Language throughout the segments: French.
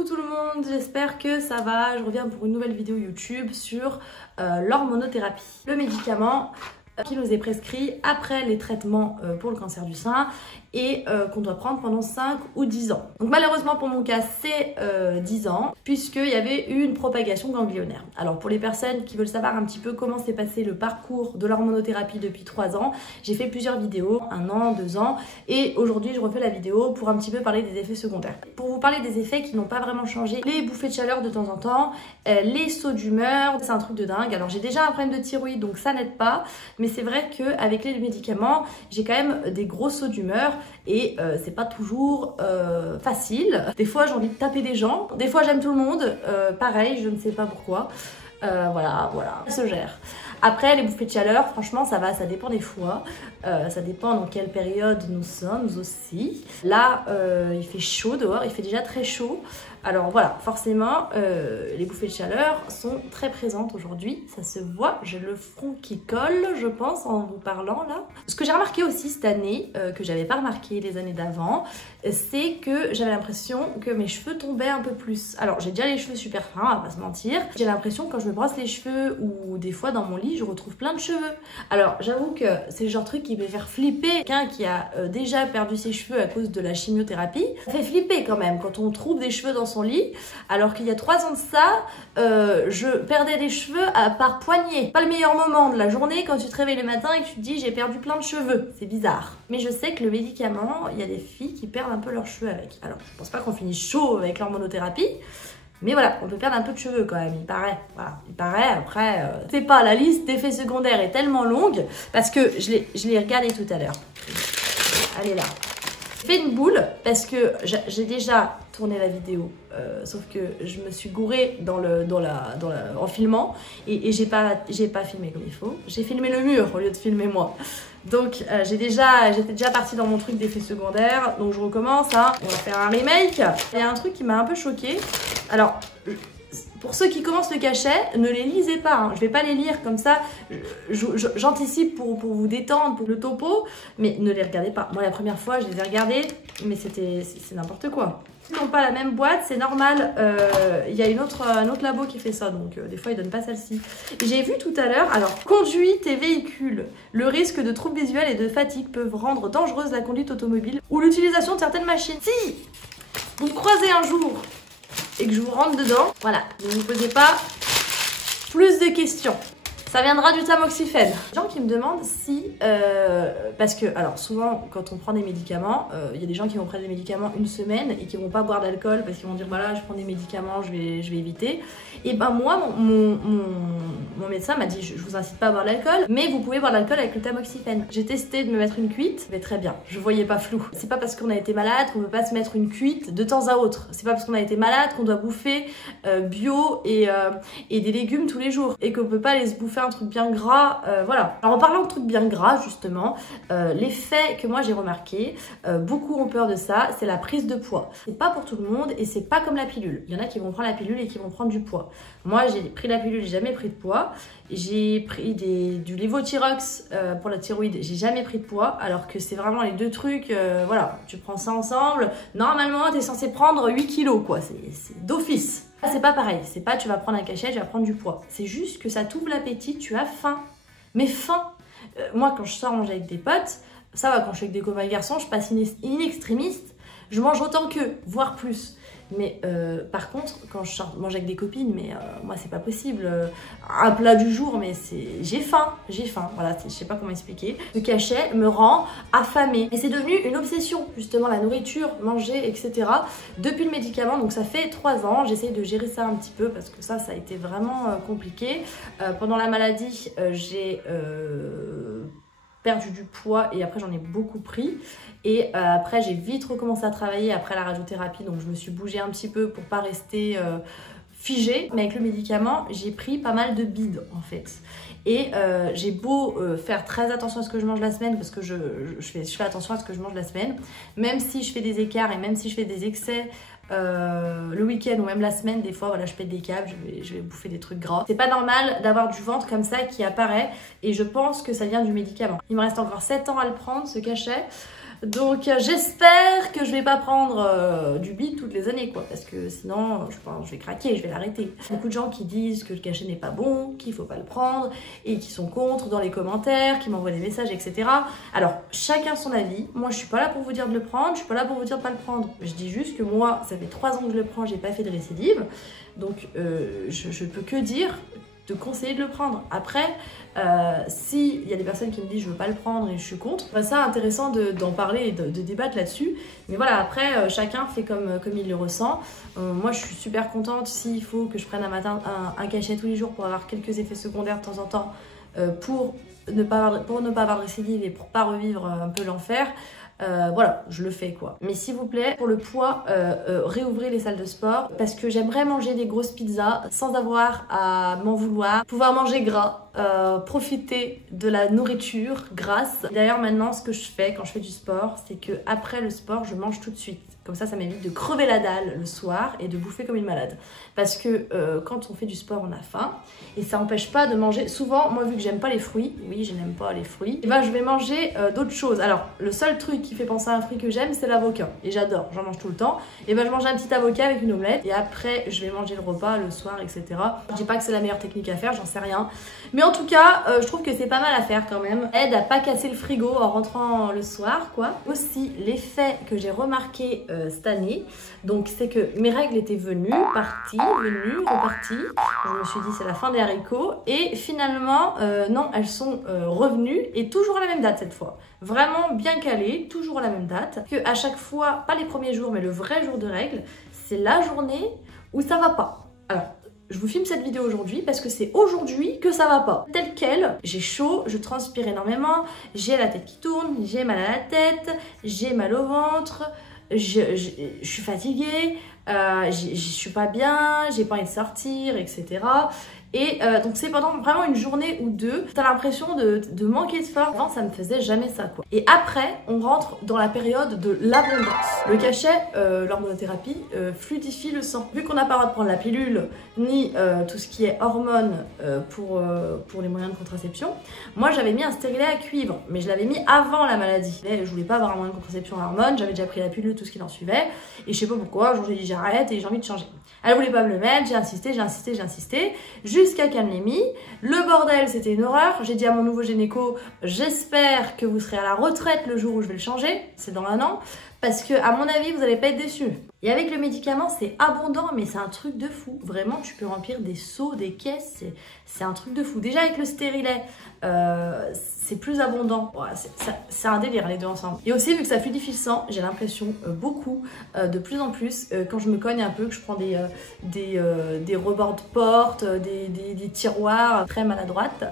Coucou tout le monde, j'espère que ça va. Je reviens pour une nouvelle vidéo YouTube sur l'hormonothérapie. Le médicament qui nous est prescrit après les traitements pour le cancer du sein et qu'on doit prendre pendant 5 ou 10 ans. Donc malheureusement pour mon cas c'est 10 ans puisqu'il y avait eu une propagation ganglionnaire. Alors pour les personnes qui veulent savoir un petit peu comment s'est passé le parcours de l'hormonothérapie depuis 3 ans, j'ai fait plusieurs vidéos, 1 an, 2 ans et aujourd'hui je refais la vidéo pour un petit peu parler des effets secondaires. Pour vous parler des effets qui n'ont pas vraiment changé, les bouffées de chaleur de temps en temps, les sauts d'humeur, c'est un truc de dingue. Alors j'ai déjà un problème de thyroïde donc ça n'aide pas, mais c'est vrai qu'avec les médicaments j'ai quand même des gros sauts d'humeur et c'est pas toujours facile. Des fois j'ai envie de taper des gens, des fois j'aime tout le monde, pareil je ne sais pas pourquoi. Voilà, ça se gère. Après les bouffées de chaleur, franchement ça va, ça dépend des fois, ça dépend dans quelle période nous sommes aussi. Là il fait chaud dehors, il fait déjà très chaud. Alors voilà, forcément les bouffées de chaleur sont très présentes aujourd'hui, ça se voit, j'ai le front qui colle je pense en vous parlant là. Ce que j'ai remarqué aussi cette année, que j'avais pas remarqué les années d'avant, c'est que j'avais l'impression que mes cheveux tombaient un peu plus. Alors j'ai déjà les cheveux super fins, on va pas se mentir, j'ai l'impression quand je me brosse les cheveux ou des fois dans mon lit je retrouve plein de cheveux. Alors j'avoue que c'est le genre de truc qui peut faire flipper quelqu'un qui a déjà perdu ses cheveux à cause de la chimiothérapie. Ça fait flipper quand même quand on trouve des cheveux dans son lit, alors qu'il y a 3 ans de ça, je perdais des cheveux par poignée. Pas le meilleur moment de la journée quand tu te réveilles le matin et que tu te dis j'ai perdu plein de cheveux, c'est bizarre. Mais je sais que le médicament, il y a des filles qui perdent un peu leurs cheveux avec. Alors je pense pas qu'on finisse chaud avec l'hormonothérapie, mais voilà, on peut perdre un peu de cheveux quand même, il paraît. Voilà, il paraît, après, c'est pas, la liste d'effets secondaires est tellement longue, parce que je l'ai regardé tout à l'heure. Elle est là. J'ai fait une boule, parce que j'ai déjà tourné la vidéo, sauf que je me suis gourée en filmant, et j'ai pas filmé comme il faut. J'ai filmé le mur au lieu de filmer moi. Donc j'étais déjà partie dans mon truc d'effets secondaires, donc je recommence, hein. On va faire un remake. Il y a un truc qui m'a un peu choquée. Alors, pour ceux qui commencent le cachet, ne les lisez pas, hein. Je vais pas les lire comme ça, j'anticipe pour vous détendre, pour le topo, mais ne les regardez pas. Moi la première fois je les ai regardés, mais c'est n'importe quoi. Ils n'ont pas la même boîte, c'est normal, il y a un autre labo qui fait ça, donc des fois ils donnent pas celle-ci. J'ai vu tout à l'heure, alors conduite et véhicule, le risque de troubles visuels et de fatigue peuvent rendre dangereuse la conduite automobile ou l'utilisation de certaines machines. Si vous me croisez un jour et que je vous rentre dedans, voilà, ne vous posez pas plus de questions. Ça viendra du tamoxifène. Les gens qui me demandent si, parce que, alors souvent quand on prend des médicaments, il y a des gens qui vont prendre des médicaments une semaine et qui vont pas boire d'alcool parce qu'ils vont dire voilà je prends des médicaments, je vais éviter. Et ben moi mon médecin m'a dit je vous incite pas à boire de l'alcool, mais vous pouvez boire de l'alcool avec le tamoxifène. J'ai testé de me mettre une cuite, mais très bien, je voyais pas flou. C'est pas parce qu'on a été malade qu'on peut pas se mettre une cuite de temps à autre. C'est pas parce qu'on a été malade qu'on doit bouffer bio et des légumes tous les jours et qu'on peut pas aller se bouffer un truc bien gras, voilà. Alors en parlant de trucs bien gras justement, l'effet que moi j'ai remarqué, beaucoup ont peur de ça, c'est la prise de poids. C'est pas pour tout le monde et c'est pas comme la pilule. Il y en a qui vont prendre la pilule et qui vont prendre du poids. Moi j'ai pris la pilule, j'ai jamais pris de poids. J'ai pris du Levothyrox pour la thyroïde, j'ai jamais pris de poids, alors que c'est vraiment les deux trucs, voilà, tu prends ça ensemble, normalement t'es censé prendre 8 kilos quoi, c'est d'office. C'est pas pareil, c'est pas tu vas prendre un cachet, tu vas prendre du poids. C'est juste que ça t'ouvre l'appétit, tu as faim. Mais faim. Moi quand je sors manger avec des potes, ça va, quand je suis avec des copains garçons, je passe in extrémiste, je mange autant qu'eux, voire plus. Mais par contre, quand je sors manger avec des copines, mais moi c'est pas possible. Un plat du jour, mais j'ai faim, voilà, je sais pas comment expliquer. Ce cachet me rend affamée. Et c'est devenu une obsession, justement, la nourriture, manger, etc. Depuis le médicament, donc ça fait 3 ans, j'essaye de gérer ça un petit peu parce que ça a été vraiment compliqué. Pendant la maladie, j'ai perdu du poids et après j'en ai beaucoup pris et après j'ai vite recommencé à travailler après la radiothérapie, donc je me suis bougée un petit peu pour pas rester figée, mais avec le médicament j'ai pris pas mal de bides en fait et j'ai beau faire très attention à ce que je mange la semaine parce que je fais attention à ce que je mange la semaine, même si je fais des écarts et même si je fais des excès le week-end ou même la semaine, des fois voilà, je pète des câbles, je vais bouffer des trucs gras. C'est pas normal d'avoir du ventre comme ça qui apparaît et je pense que ça vient du médicament. Il me reste encore 7 ans à le prendre, ce cachet. Donc j'espère que je vais pas prendre du bide toutes les années quoi, parce que sinon je pense je vais craquer, je vais l'arrêter. Beaucoup de gens qui disent que le cachet n'est pas bon, qu'il faut pas le prendre et qui sont contre dans les commentaires, qui m'envoient des messages, etc. Alors chacun son avis. Moi je suis pas là pour vous dire de le prendre, je suis pas là pour vous dire de pas le prendre. Je dis juste que moi ça fait 3 ans que je le prends, j'ai pas fait de récidive, donc je peux que dire de conseiller de le prendre. Après, s'il y a des personnes qui me disent je veux pas le prendre et je suis contre, bah, c'est intéressant d'en parler et de débattre là-dessus. Mais voilà, après, chacun fait comme il le ressent. Moi, je suis super contente s'il faut que je prenne un cachet tous les jours pour avoir quelques effets secondaires de temps en temps, pour ne pas avoir de récidive et pour pas revivre un peu l'enfer. Voilà, je le fais quoi. Mais s'il vous plaît, pour le poids, réouvrez les salles de sport parce que j'aimerais manger des grosses pizzas sans avoir à m'en vouloir, pouvoir manger gras, profiter de la nourriture grasse. D'ailleurs maintenant ce que je fais quand je fais du sport, c'est que après le sport je mange tout de suite. Comme ça m'évite de crever la dalle le soir et de bouffer comme une malade. Parce que quand on fait du sport, on a faim et ça n'empêche pas de manger. Souvent, moi vu que j'aime pas les fruits, oui je n'aime pas les fruits, et ben je vais manger d'autres choses. Alors le seul truc qui fait penser à un fruit que j'aime, c'est l'avocat. Et j'adore, j'en mange tout le temps. Et ben je mange un petit avocat avec une omelette et après je vais manger le repas le soir, etc. Je dis pas que c'est la meilleure technique à faire, j'en sais rien. Mais en tout cas, je trouve que c'est pas mal à faire quand même. Aide à pas casser le frigo en rentrant le soir, quoi. Aussi, l'effet que j'ai remarqué cette année, donc c'est que mes règles étaient venues, parties, venues, reparties. Je me suis dit c'est la fin des haricots et finalement non, elles sont revenues et toujours à la même date cette fois. Vraiment bien calées, toujours à la même date. Que à chaque fois, pas les premiers jours mais le vrai jour de règles, c'est la journée où ça va pas. Alors je vous filme cette vidéo aujourd'hui parce que c'est aujourd'hui que ça va pas. Tel quel, j'ai chaud, je transpire énormément, j'ai la tête qui tourne, j'ai mal à la tête, j'ai mal au ventre, je suis fatiguée, je suis pas bien, j'ai pas envie de sortir, etc. Et donc c'est pendant vraiment une journée ou deux, t'as l'impression de manquer de force. Avant ça me faisait jamais ça quoi. Et après on rentre dans la période de l'abondance. Le cachet, l'hormonothérapie, fluidifie le sang. Vu qu'on n'a pas le droit de prendre la pilule, ni tout ce qui est hormones pour les moyens de contraception, moi j'avais mis un stérilet à cuivre, mais je l'avais mis avant la maladie. Je voulais pas avoir un moyen de contraception à hormones, j'avais déjà pris la pilule, tout ce qui en suivait, et je sais pas pourquoi, j'ai dit j'arrête et j'ai envie de changer. Elle voulait pas me le mettre, j'ai insisté, jusqu'à qu'elle me l'ait mis. Le bordel, c'était une horreur. J'ai dit à mon nouveau gynéco, j'espère que vous serez à la retraite le jour où je vais le changer, c'est dans 1 an, parce que à mon avis, vous n'allez pas être déçus. Et avec le médicament, c'est abondant, mais c'est un truc de fou. Vraiment, tu peux remplir des seaux, des caisses, c'est un truc de fou. Déjà avec le stérilet, c'est plus abondant. Ouais, c'est un délire les deux ensemble. Et aussi, vu que ça fluidifie le sang, j'ai l'impression beaucoup, de plus en plus, quand je me cogne un peu, que je prends des rebords de porte, des tiroirs très maladroites,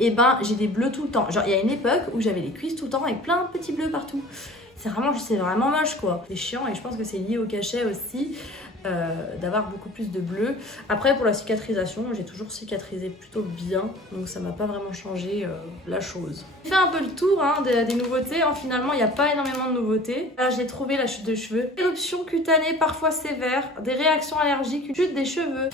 et ben j'ai des bleus tout le temps. Genre, il y a une époque où j'avais les cuisses tout le temps avec plein de petits bleus partout. C'est vraiment moche quoi. C'est chiant et je pense que c'est lié au cachet aussi, d'avoir beaucoup plus de bleu. Après pour la cicatrisation, j'ai toujours cicatrisé plutôt bien, donc ça m'a pas vraiment changé la chose. J'ai fait un peu le tour hein, des nouveautés, hein. Finalement il n'y a pas énormément de nouveautés. Là j'ai trouvé la chute de cheveux, éruption cutanée parfois sévère, des réactions allergiques, chute des cheveux.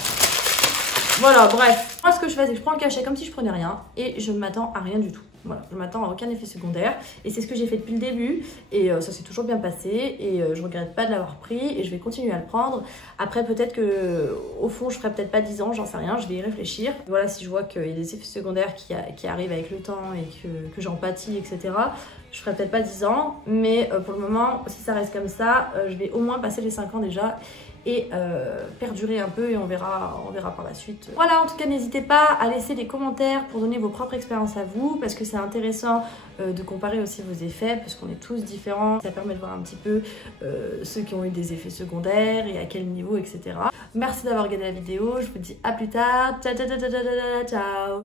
Voilà, bref. Moi, ce que je fais, c'est que je prends le cachet comme si je prenais rien et je ne m'attends à rien du tout. Voilà, je m'attends à aucun effet secondaire et c'est ce que j'ai fait depuis le début et ça s'est toujours bien passé et je regrette pas de l'avoir pris et je vais continuer à le prendre. Après, peut-être que au fond, je ferai peut-être pas 10 ans, j'en sais rien, je vais y réfléchir. Voilà, si je vois qu'il y a des effets secondaires qui arrivent avec le temps et que j'en pâtis, etc., je ferai peut-être pas 10 ans, mais pour le moment, si ça reste comme ça, je vais au moins passer les 5 ans déjà et perdurer un peu et on verra par la suite. Voilà, en tout cas n'hésitez pas à laisser des commentaires pour donner vos propres expériences à vous parce que c'est intéressant de comparer aussi vos effets parce qu'on est tous différents. Ça permet de voir un petit peu ceux qui ont eu des effets secondaires et à quel niveau, etc. Merci d'avoir regardé la vidéo, je vous dis à plus tard, ciao ciao ciao ciao ciao.